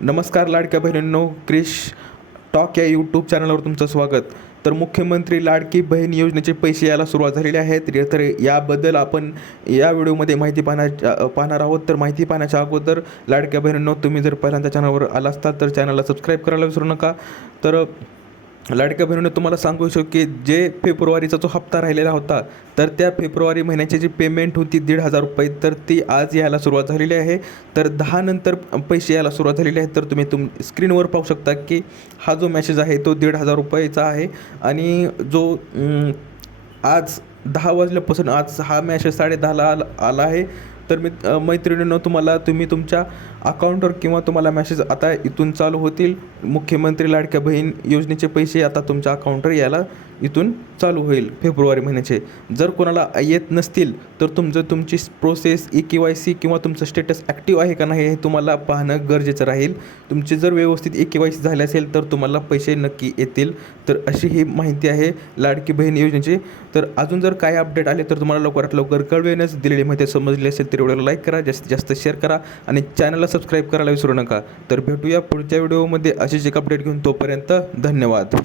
नमस्कार लाडक्या बहिणींनो, क्रिश टॉक या यूट्यूब चॅनलवर तुमचं स्वागत. तर मुख्यमंत्री लाडकी बहीण योजनेचे पैसे यायला सुरुवात झालेली आहे. तर याबद्दल आपण या व्हिडिओमध्ये माहिती पाहणार आहोत. तर माहिती पाहण्याच्या अगोदर लाडक्या बहिणींनो, तुम्ही जर पहिल्यांदा चॅनलवर आला असतात तर चॅनलला सबस्क्राईब करायला विसरू नका. तर लाडक्या बहिणींनो, तुम्हाला सांगू इच्छितो की जे फेब्रुवारीचा जो हप्ता राहिलेला होता, तर त्या फेब्रुवारी महिन्याची जी पेमेंट होती 1,500 रुपये, तर ती आज यायला सुरुवात झालेली आहे. तर 10 नंतर पैसे यायला सुरुवात झालेली आहे. तर तुम्ही स्क्रीनवर पाहू शकता की हा जो मेसेज आहे तो 1,500 रुपयेचा आहे. आणि जो आज 10 वाजल्यापासून आज हा मेसेज 10:30ला आला आहे. तर मैत्रिणींनो, तुम्ही तुमच्या अकाउंटवर किंवा तुम्हाला मेसेज आता इथून चालू होतील. मुख्यमंत्री लाडक्या बहीण योजनेचे पैसे आता तुमच्या अकाउंटवर यायला इथून चालू होईल फेब्रुवारी महिन्याचे. जर कोणाला येत नसतील तर तुमची प्रोसेस KYC किंवा तुमचं स्टेटस ॲक्टिव्ह आहे का नाही हे तुम्हाला पाहणं गरजेचं राहील. तुमचे जर व्यवस्थित KYC झाले असेल तर तुम्हाला पैसे नक्की येतील. तर अशी ही माहिती आहे लाडकी बहीण योजनेची. तर अजून जर काय अपडेट आले तर तुम्हाला लवकरात लवकर कळवेनच. दिलेली माहिती समजली असेल तर व्हिडिओला लाईक करा, जास्तीत जास्त शेअर करा आणि चॅनलला सबस्क्राईब करायला विसरू नका. तर भेटूया पुढच्या व्हिडिओमध्ये अशीच एक अपडेट घेऊन. तोपर्यंत धन्यवाद.